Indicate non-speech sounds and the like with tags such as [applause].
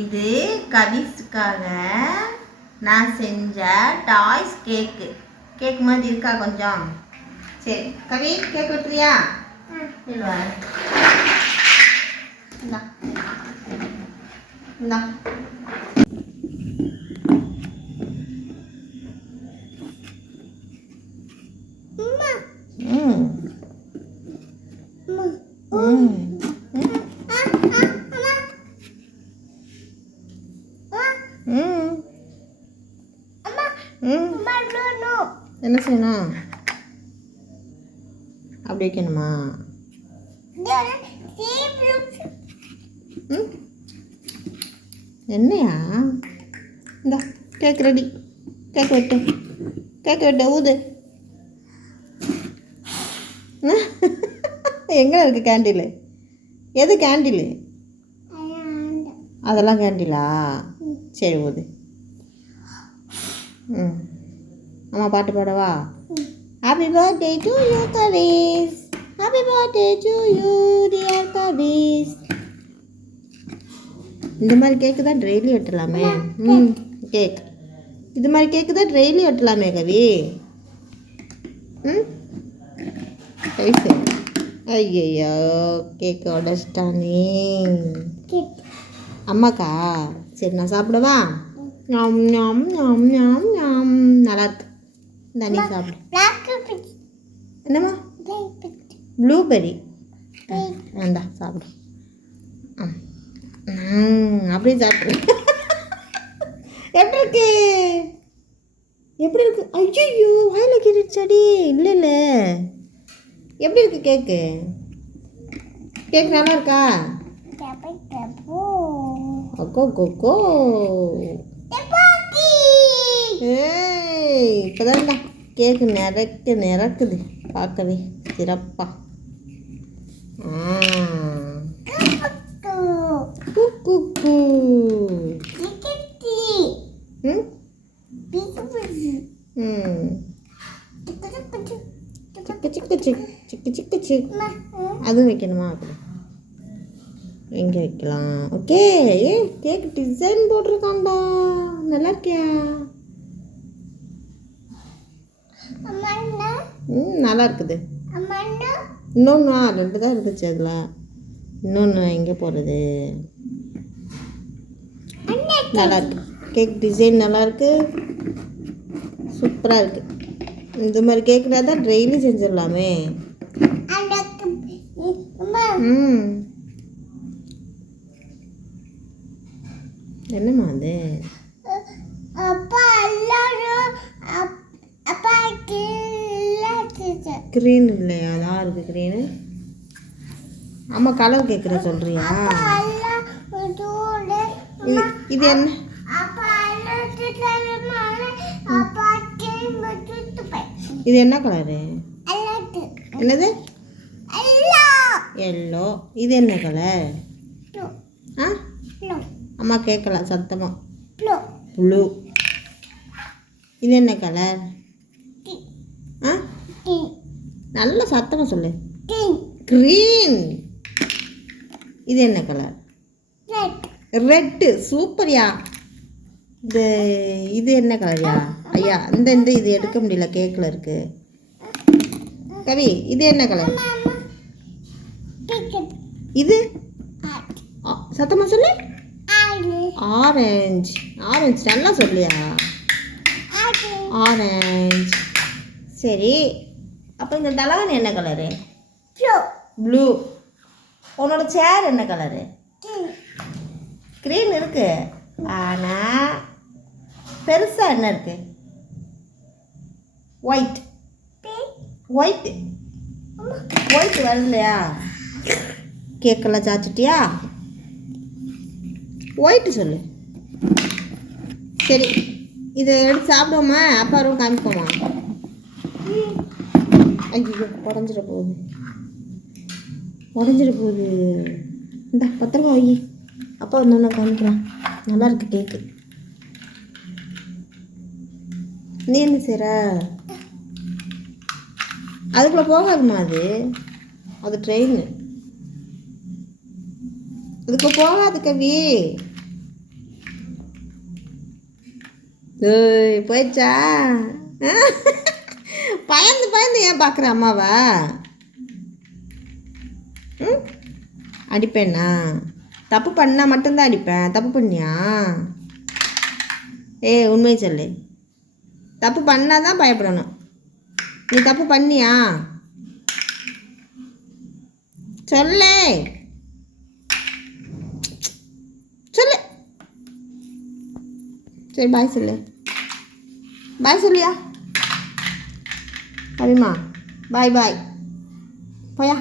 இது கவிஸ்க்காக நான் செஞ்ச டாய்ஸ் கேக்கு. கேக் மாதிரி இருக்கா கொஞ்சம்? சரி கவி கேக் வெட்டுறியா? இல்லை வா. இந்தா. இந்தா. ம் ம் ம் ம் என்ன செய்யணும்? அப்படி வைக்கணுமா? என்னையா? இந்த கேக் ரெடி கேக் வெட்டு. கேக் வெட்டு ஊது. [laughs] எங்கே இருக்குது கேண்டில் எது கேண்டில் அதெல்லாம் கேண்டிலா சரி ஊது ம். அம்மா பாட்டு பாடவா? Happy birthday to you Kavis happy birthday to you dear Kavis இந்த மாதிரி கேக்கு தான் டெய்லி வெட்டலாமே. ம் கேக் இது மாதிரி கேக்கு தான் டெய்லி வெட்டலாமே கவி. ம்? ஐசு ஐயையோ கேக்கு உடச்சிட்டானே அம்மாக்கா? சரி நான் சாப்பிடவா? ஞாம் ஞாம் ஞாம் ஞாம் ஞாம். நல்லா இருக்கு. இந்த நீ சாப்பிடு. என்னம்மா? ப்ளூபெர்ரி. வேண்டா சாப்பிடு. அப்படியே சாப்பிடு. எப்படி இருக்கு? எப்படி இருக்கு? ஐயோ வாயில கிரிச்சடி இல்லை இல்லை. எப்படி இருக்கு கேக்கு? கேக் நல்லா இருக்கா? அக்கோ கொக்கோ ஏய் இப்போதான்டா கேக்கு நிறக்கு நிறக்குது பார்க்கவே சிறப்பா ஆ கு, கு, கு. ம் ம் சிக்கு சிக்கு சிக் சிக்கு சிக்கு சிக் அதுவும் வைக்கணுமா அப்படி எங்கே வைக்கலாம். ஓகே ஏ கேக் டிசைன் போட்டிருக்கான்டா. நல்லா இருக்கியா ம் நல்லா இருக்குது இன்னொன்று ரெண்டு தான் இருந்துச்சு அதில். இன்னொன்று எங்கே போகிறது நல்லா இருக்கு கேக் டிசைன் நல்லா இருக்கு சூப்பராக இருக்கு இந்த மாதிரி கேக்குனா தான் டெய்லி செஞ்சிடலாமே. ம். என்னம்மா அது? க்ரீன் இல்லையா? அதான் இருக்கு க்ரீனு ஆமாம் கலர் கேட்குற சொல்கிறியா இது இது என்ன? இது என்ன கலரு என்னது? எல்லோ இது என்ன கலர் ஆ? அம்மா கேட்கல சத்தமாக ப்ளூ. இது என்ன கலர்? ஆ? நல்ல சத்தமாக சொல்லு. க்ரீன் இது என்ன கலர்? Red red சூப்பர்யா. இது இது என்ன கலர்யா? ஐயா இந்த இந்த இது எடுக்க முடியல கேக்கில் இருக்கு. கவி இது என்ன கலர்? இது? ஆட். ஆ, சத்தமா சொல்லு. ஆரஞ்சு. ஆரஞ்சு நல்லா சொல்லியா? ஆரஞ்சு. சரி அப்போ இந்த தலகாணி என்ன கலரு ப்ளூ உன்னோட சேர் என்ன கலரு க்ரீன் இருக்கு. ஆனால் பெருசாக என்ன இருக்கு? ஒயிட் பி ஒயிட்டு ஒயிட் வரலையா கேக்கெல்லாம் சாச்சிட்டியா ஒயிட்டு சொல்லு. சரி இதை எடுத்து சாப்பிடுவோமா? அப்பா ரொம்ப காமிப்போமா? ஐயோ உடஞ்சிட போகுது. உடஞ்சிட போகுது. இந்த பத்திரமா வை. அப்பா வந்தோன்னா காமிக்கிறான். நல்லா இருக்கு கேக்கு நீ என்ன செய்கிற அதுக்குள்ளே போகாதுமா அது? அது ட்ரெயின் அதுக்கு போகாது கவி. ஏய் போயிடுச்சா? பயந்து பயந்து ஏன் பார்க்குற அம்மாவா? ம்? அடிப்பேனா? தப்பு பண்ணால் மட்டும்தான் அடிப்பேன். தப்பு பண்ணியா? ஏய் உண்மையை சொல்லு. தப்பு பண்ணால் தான் பயப்படணும். நீ தப்பு பண்ணியா? சொல்லே. சொல்லு. சரி பாய் சொல்லு. பாய் சொல்லியா? கவிமா பாய் பாய் போயா?